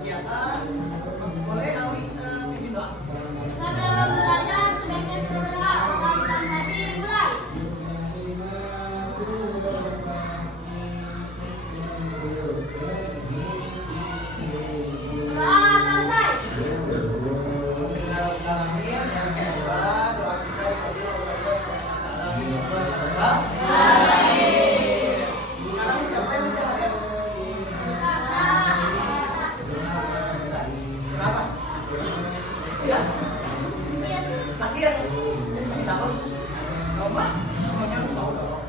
kegiatan. Boleh Awi pimpin doa. Sebelum belajar, sebaiknya kita berdoa. Mengalihkan hati, mulai. Doa selesai. Bismillahirrahmanirrahim. Ya semoga doa kita dikabul oleh Allah Subhanahu wa Ta'ala. Sekarang siapa yang udah ada? Kenapa? Ya? Sakit? Sakit apa? Lomba? Semuanya harus tahu dong.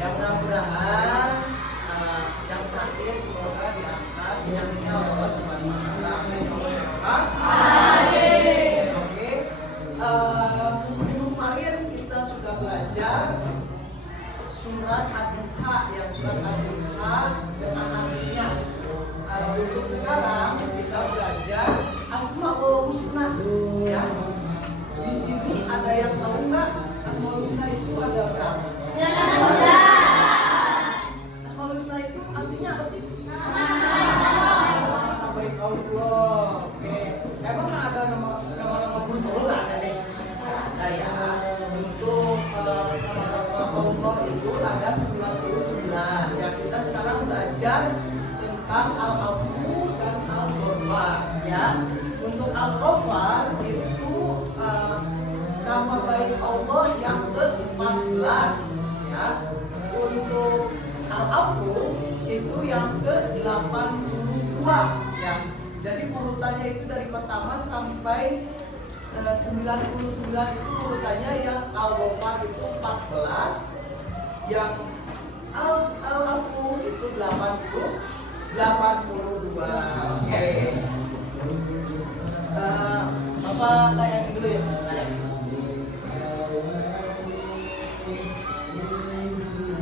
Ya mudah-mudahan yang sakit semoga diangkat penyakitnya Allah Subhanahu wa Ta'ala. Amin. Oke. Minggu kemarin kita sudah belajar surat Ad-Duha, yang surat Ad-Duha dengan artinya. Untuk sekarang kita belajar Asmaul Husna, ya. Di sini ada yang tahu nggak Asmaul Husna itu ada berapa? Asmaul Husna itu artinya apa sih? Nama baik Allah. Oke. Emang nggak ada nama buruk Allah, nggak ada nih? Ada ya. Untuk nama Allah itu ada 99. Ya, kita sekarang belajar tentang Al-Afu dan Al-Ghafar, ya. Untuk Al-Ghafar itu nama baik Allah yang ke-14, ya. Untuk Al-Afu itu yang ke-82, ya. Jadi urutannya itu dari pertama sampai 99 itu urutannya. Yang Al-Ghafar itu 14, yang Al-Afu itu 82. Oke. Bapak tanya dulu ya.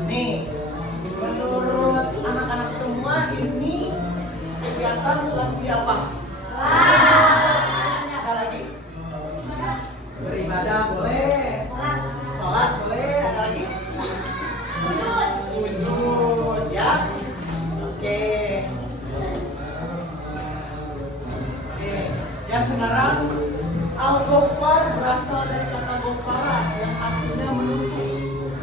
Nih, menurut anak-anak semua ini kegiatan lagi apa? Ada lagi? Beribadah boleh. Sholat boleh. Ada lagi? Sujud, ya. Oke. Ya, sekarang Al-Ghafar berasal dari kata Ghafara yang artinya menutup.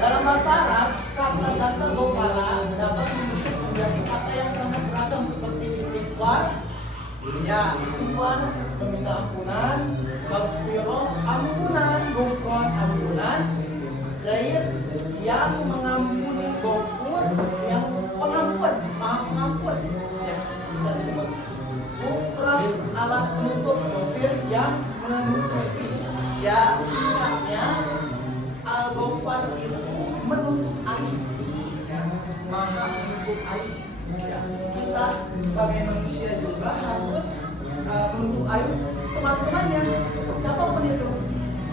Dalam bahasa Arab, kata dasar Ghafara dapat menutup menjadi kata yang sangat beragam seperti istighfar, ya, istighfar meminta ampunan, maghfirah ampunan, ghufran ampunan, zaid yang mengampuni, ghafur yang pengampun, maha pengampun, ya, bisa disebut ghufran alat penutup, ghafir yang menutupi. Ya, singkatnya Al-Ghafar itu menutup aib, ya, maha menutup aib. Ya, kita sebagai manusia juga harus menutup aib teman-temannya, siapapun itu,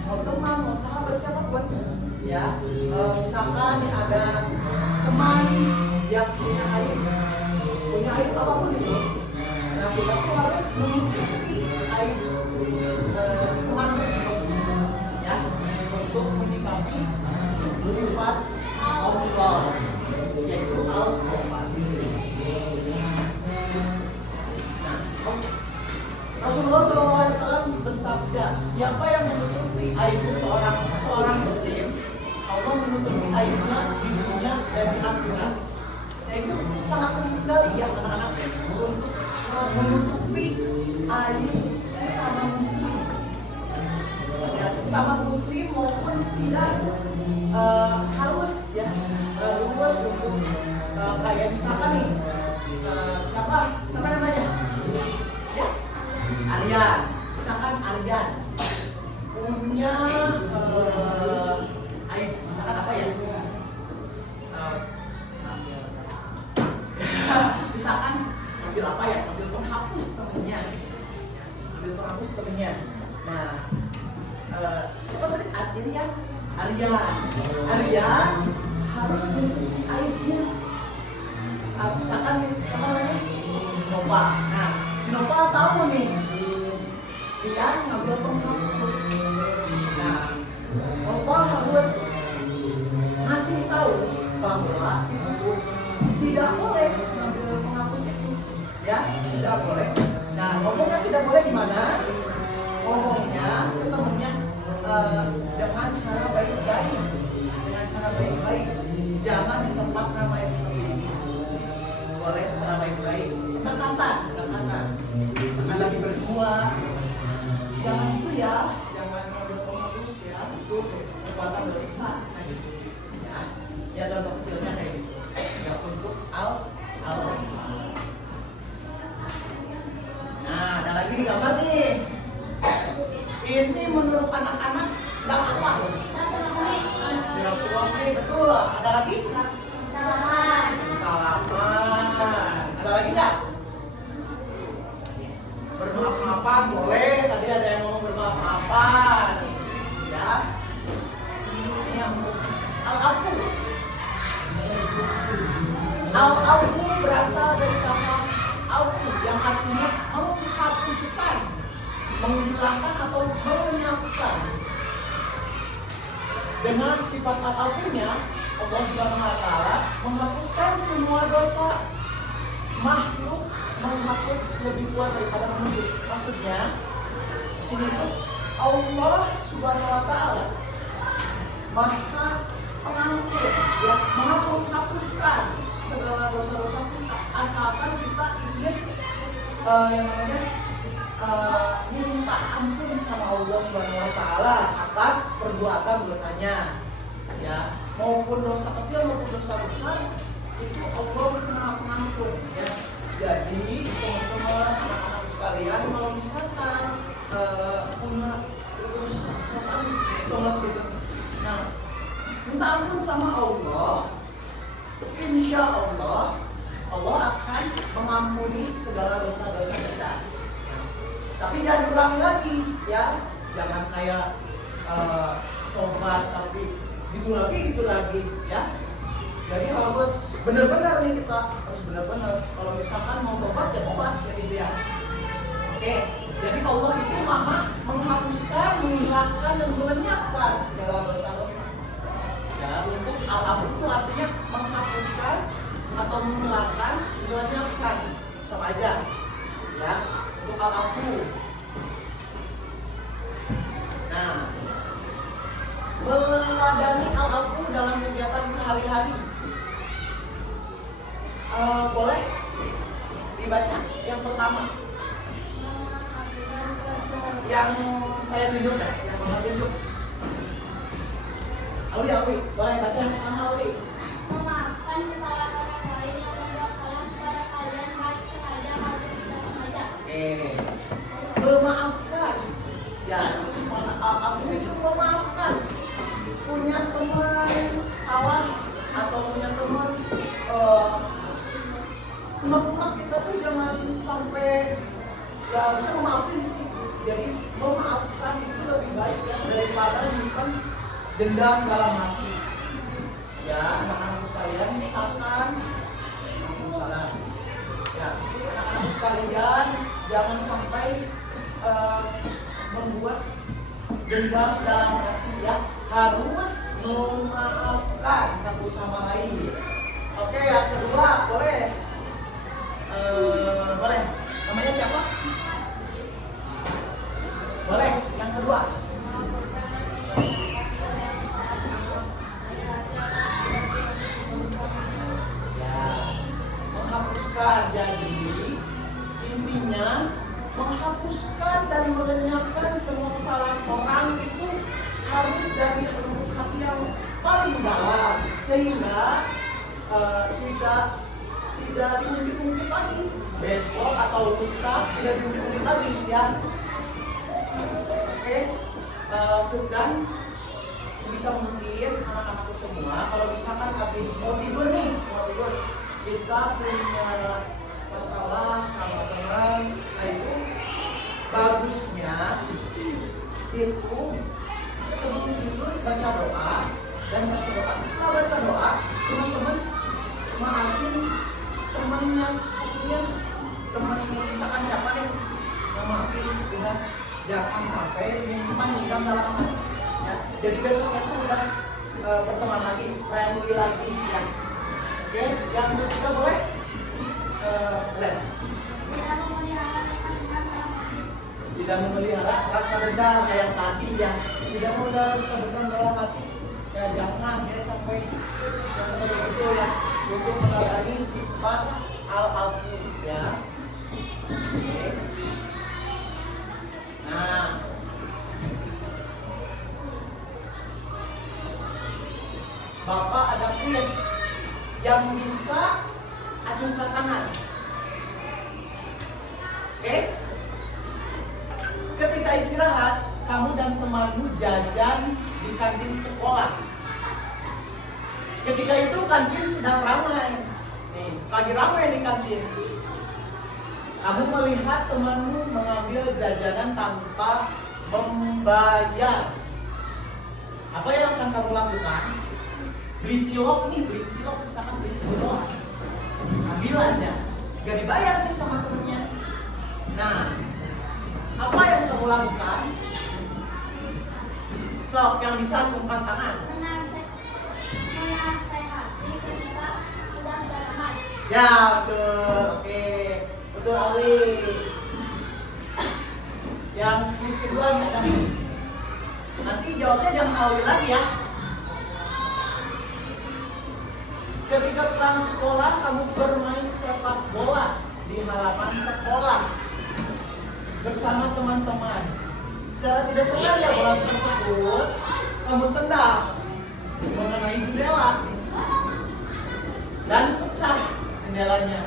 mau teman, mau sahabat, siapapun, ya. Misalkan nih ada teman yang punya aib apapun itu, nah kita tuh harus menutupi aib teman tersebut, ya, untuk menyikapi sifat Allah, yaitu Al-Ghafar. Rasulullah SAW bersabda, siapa yang menutupi aib seorang muslim, Allah menutupi aibnya di dunia dan di akhirat. Nah, itu sangat penting sekali ya anak-anak, untuk menutupi aib sesama muslim. Ya, sesama muslim maupun tidak harus, ya, luas untuk kayak misalkan nih, siapa namanya? Ya, Aryan, misalkan Aryan punya aib, misalkan apa ya? Misalkan ambil apa ya? Ambil penghapus temennya. Nah, apa tadi? Aryan harus menutupi aibnya. Misalkan nih, siapa namanya? Nova. Nah, si Nova tahu nih, dia ngambil penghapus. Nah, Nova harus ngasih tahu bahwa itu tuh tidak boleh mengambil penghapus itu, ya, tidak boleh. Nah, ngomongnya tidak boleh gimana? Ngomongnya ke temennya dengan cara baik-baik, jangan di tempat ramai seperti ini. Boleh secara baik-baik, dekatan. Misalkan lagi berdua, jangan itu ya, jangan ngambil penghapus ya, itu perbuatan dosa. Ya contoh kecilnya kayak gitu. Ya untuk al. Nah, ada lagi di gambar nih. Ini menurut anak-anak sedang apa? Silaturahmi, betul. Ada lagi? Salaman. Ada lagi nggak? Bermaaf-maafan boleh. Tadi ada yang ngomong bermaaf-maafan. Ya. Ini yang al-afu. Al-afu berasal dari kata afu yang artinya menghapuskan, menghilangkan atau melenyapkan. Dengan sifat al-afunya, Allah Subhanahu wa taala menghapuskan semua dosa. Makhluk menghapus lebih kuat daripada manusia. Maksudnya, di sini itu Allah Subhanahu wa taala Maha Pengampun, ya, Maha menghapuskan segala dosa-dosa kita asalkan kita ingin yang namanya minta ampun sama Allah Subhanahu wa taala atas perbuatan dosanya, ya, maupun dosa kecil maupun dosa besar, itu Allah Maha Pengampun, ya. Jadi teman-teman, anak-anak sekalian, kalau misalkan punya dosa banget gitu, nah, minta ampun sama Allah, insya Allah akan mengampuni segala dosa-dosa kita. Tapi jangan ulangi lagi, ya. Jangan kayak tobat tapi gitu lagi, ya. Jadi harus benar-benar nih, kita harus benar-benar. Kalau misalkan mau tobat ya tobat, gitu ya. Oke. Jadi Allah itu Maha menghapuskan, menghilangkan dan melenyapkan segala dosa-dosa. Ya, untuk al-afu itu artinya menghapuskan atau menghilangkan, melenyapkan, sama aja. Ya, untuk al-afu. Nah, meladani al-afu dalam kegiatan sehari-hari. Boleh dibaca yang pertama. Yang saya tunjuk ya, yang Mama tunjuk. Awi, boleh baca yang pertama, Awi. Memaafkan kesalahan orang lain yang membuat salah kepada kalian, baik sengaja maupun tidak sengaja. Memaafkan. Ya, aku itu memaafkan. Punya teman salah atau punya teman unek-unek, kita tuh jangan sampai ya harusnya memaafin sih. Jadi memaafkan itu lebih baik ya, daripada menyimpan dendam dalam hati. Ya, anak-anak sekalian, misalkan ya, anak-anak sekalian jangan sampai membuat dendam dalam hati, ya. Harus memaafkan satu sama lain. Oke, yang kedua boleh. Boleh. Namanya siapa? Boleh. Yang kedua. Menghapuskan. Jadi intinya menghapuskan dan melenyapkan semua kesalahan orang itu harus dari lubuk hati yang paling dalam, sehingga tidak diungkit-ungkit lagi besok atau lusa, tidak diungkit-ungkit lagi, ya. Oke, sedang sebisa mungkin anak-anakku semua, kalau misalkan habis mau tidur, kita punya masalah sama teman, nah itu bagusnya itu sebelum tidur baca doa, dan setelah baca doa, teman-teman maafin teman yang satunya, teman misalkan siapa nih yang maafin, dengan jangan sampai menyimpan dendam dalam hati, ya. Jadi besoknya itu udah berteman lagi, friendly lagi, ya. Oke, yang ketiga boleh? Boleh. Tidak memelihara rasa dendam dalam hati. Tidak memelihara rasa dendam kayak tadi ya. Tidak memelihara rasa dendam dalam hati. Ya jangan ya sampai itu ya. Untuk mengalami sifat al-afu ya. Oke. Nah, Bapak ada kuis yang bisa acungkan tangan. Oke? Ketika istirahat, kamu dan temanmu jajan di kantin sekolah. Ketika itu kantin sedang ramai. Nih, lagi ramai di kantin. Kamu melihat temanmu mengambil jajanan tanpa membayar. Apa yang akan kamu lakukan? Beli cilok nih, misalkan beli cilok. Ambil aja. Gak dibayar nih sama temennya. Nah, apa yang kamu lakukan? Sok, yang bisa acungkan tangan. Menasehati ketika sudah ramai. Ya, betul. Oke. Betul, Awi. Yang kuis kedua nih, kan? Nanti jawabnya jangan Awi lagi ya. Ketika pulang sekolah, kamu bermain sepak bola di halaman sekolah bersama teman-teman. Secara tidak sengaja bola tersebut kamu tendang mengenai jendela dan pecah jendelanya.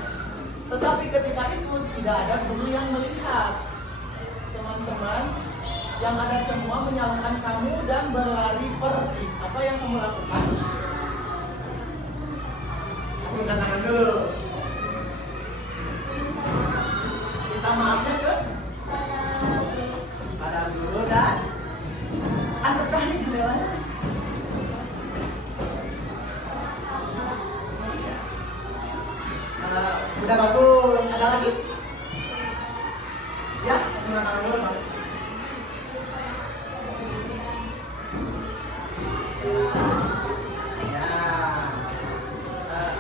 Tetapi ketika itu tidak ada guru yang melihat. Teman-teman yang ada semua menyalahkan kamu dan berlari pergi. Apa yang kamu lakukan? Acungkan tangan dulu. Kita maafnya ke pada guru dan kan pecah nih jendelanya. Udah bagus, ada lagi? Ya, acungkan tangan dulu, Pak.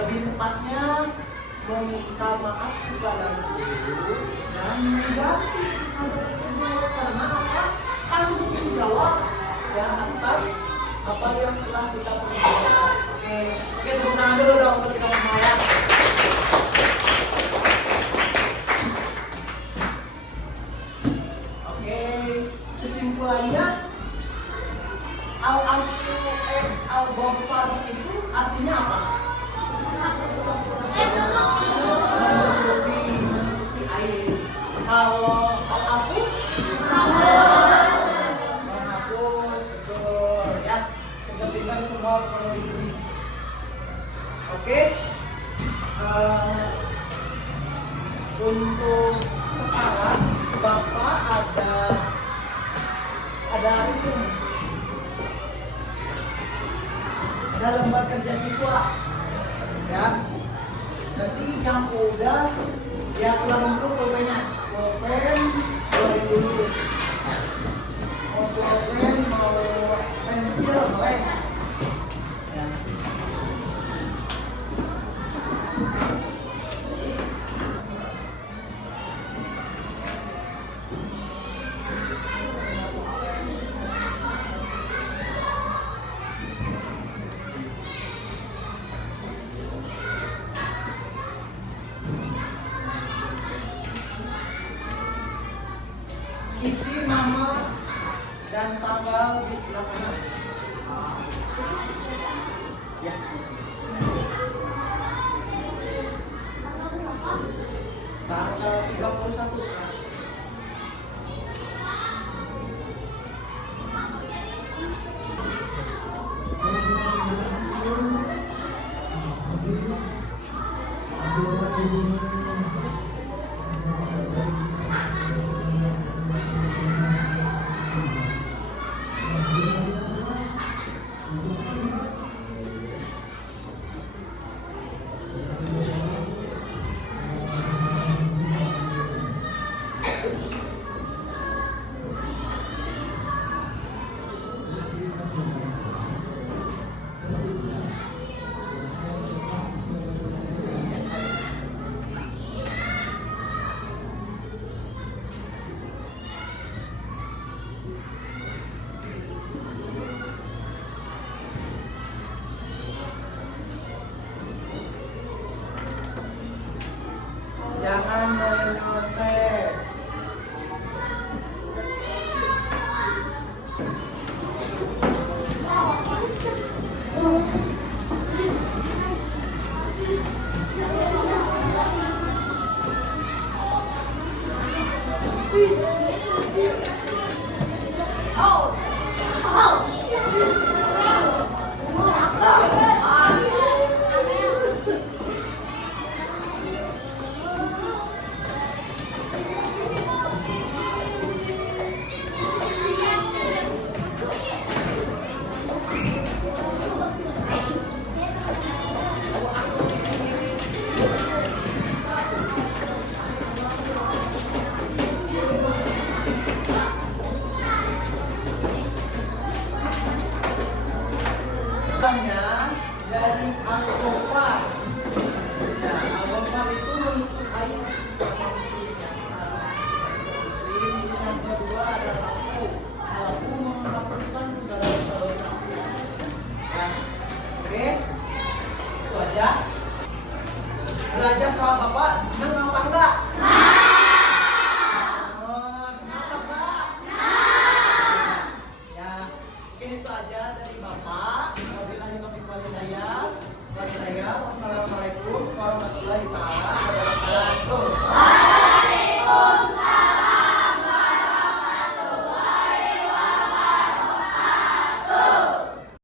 Lebih tepatnya meminta maaf kepada guru dan mengganti sikap tersebut karena apa? Tanggung jawab ya atas apa yang telah kita perbuat. Oke, tepuk tangan dulu dong untuk kita semua ya. Oke, kesimpulannya al-afu al-ghafar itu artinya apa? Menutupi air. Kalau al-afu menghapus, betul ya. Pintar-pintar semua pada di sini. Oke. Untuk sekarang Bapak ada ini. Ada lembar kerja siswa. Ya, nanti yang udah ya ulang dulu pulpennya, pulpen boleh dulu, mau pulpen mau pensil boleh. Ya. Isi nama dan tanggal di sebelah kanan. Ya. Tanggal 31 sekarang. Anda yang nyontek. Dari Algofar. Ya, Algofar itu menuntut air sama muslim yang muslim. Terus yang kedua adalah aku menghapuskan segala dosa-dosa. Ya, oke, itu aja. Belajar sama Bapak senang apa enggak? Oh, senang apa enggak? Ya, mungkin itu aja dari Bapak. Wassalamualaikum warahmatullahi wabarakatuh.